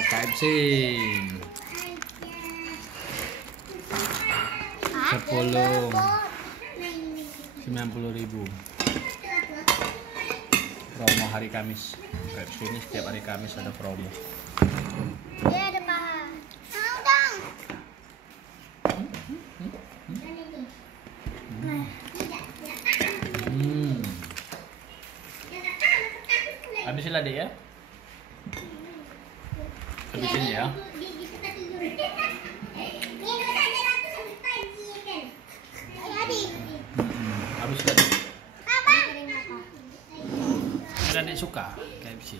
KFC 90.000 promo hari Kamis. KFC ini setiap hari Kamis ada promo. Dia ada paha. Mau dong. Habisin lah dek ya. Habisin ya. Habis tadi. Adik suka KFC.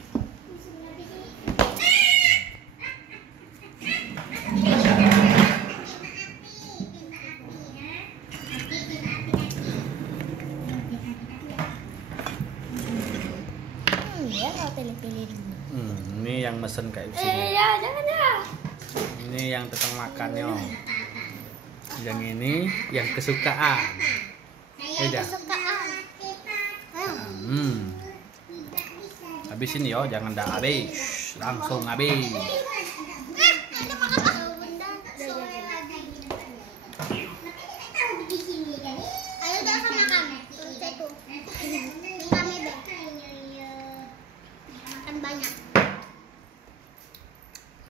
Ya kalau pilih-pilih Ini yang mesen KFC. Ya jangan ya. Ini yang tetang makannya. Yang ini yang kesukaan. Udah. Kesukaan. Habisin yo, jangan dah habis. Langsung habis.